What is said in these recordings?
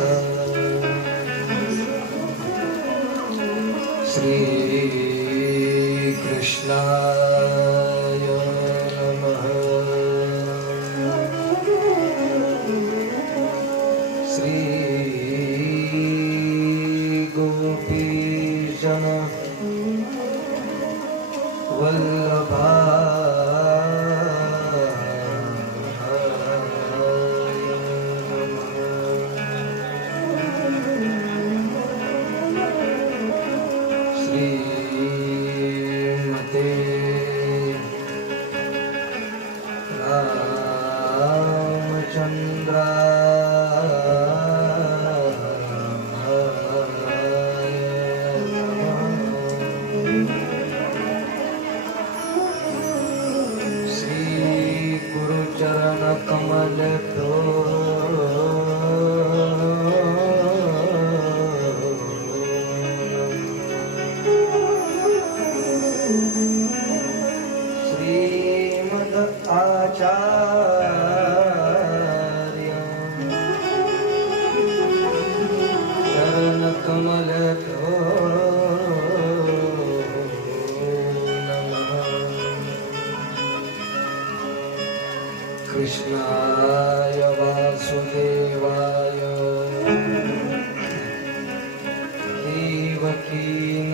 sun. والغار ચરણ Kamal pro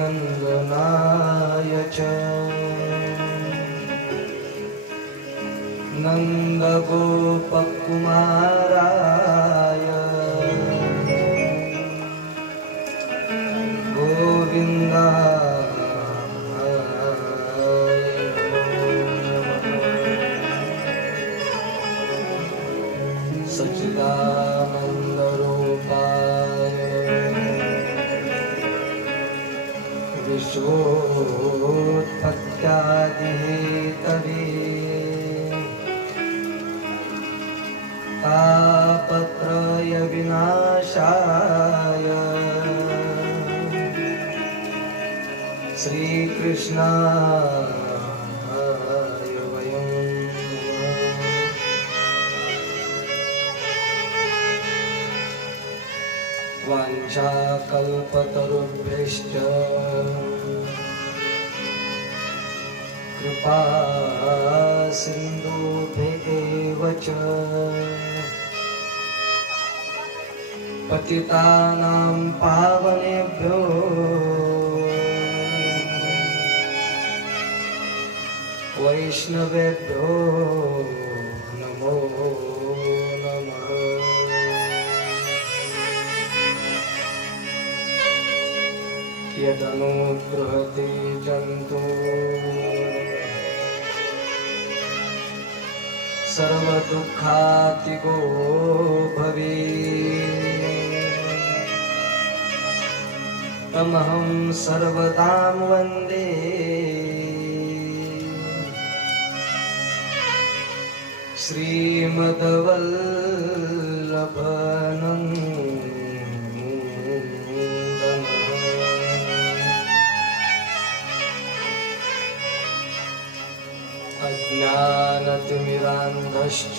नन्दनाय च। नन्दगोपकुमाराय विश्वोत्पत्त्यादिहेतवे तापत्रयविनाशाय। श्रीकृष्णाय वयम्। वाञ्छाकल्पतरुभ्यश्च सिन्धुभ्येव च पतितानां पावनेभ्यो। वैष्णवेभ्यो नमो नमः। यदनुगृहते जन्तु સર્વદુઃખાતિગો ભવી તમહં સર્વદામ વંદે શ્રીમદવલ્લભનંદ अज्ञानतिमिरान्धश्च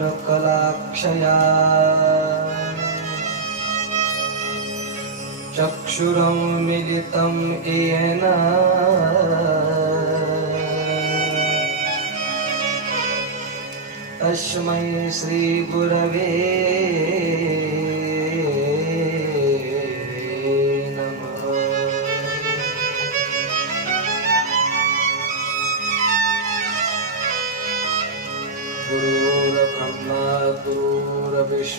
ज्ञानाञ्जनकलाक्षया चक्षुरं मिलितं येन तस्मै श्रीगुरवे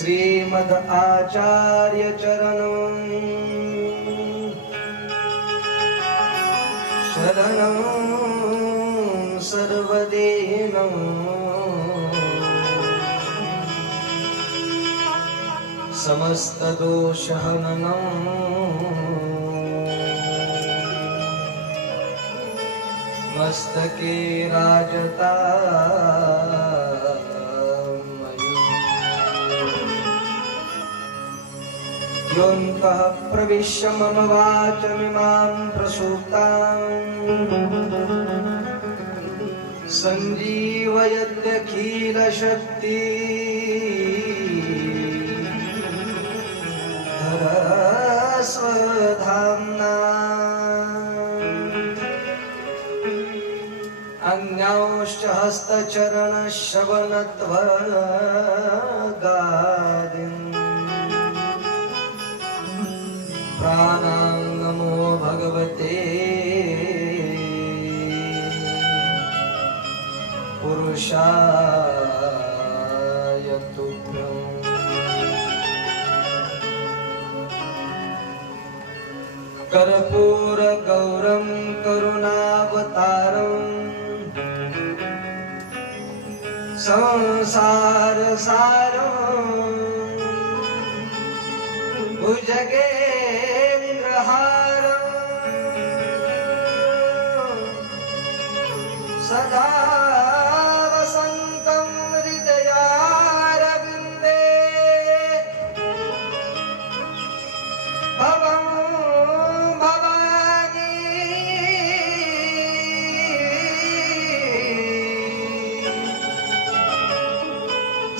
श्रीमद् आचार्यचरणं सर्वदेन समस्तदोषहन मस्तके राजता। योऽन्तः प्रविश्य मम वाचमि वाचमिमां प्रसूक्ताम् सञ्जीवयद्यखीलशक्ति स्वधाम्ना अन्यांश्च हस्तचरणश्रवणत्व। पुरुषाय तुभ्यम् कर्पूरगौरं करुणावतारम् संसारसारम् भुजगे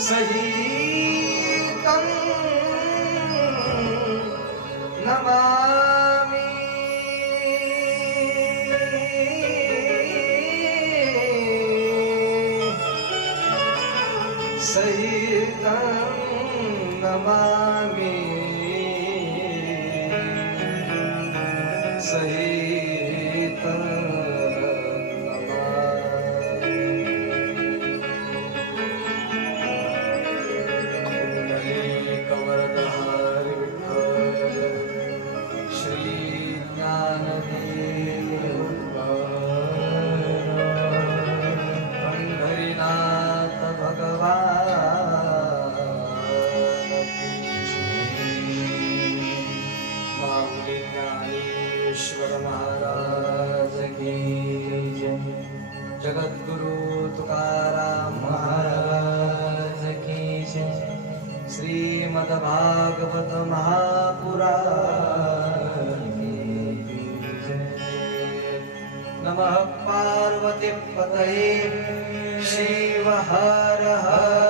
sair नमः पार्वतीपतये शिव हर हर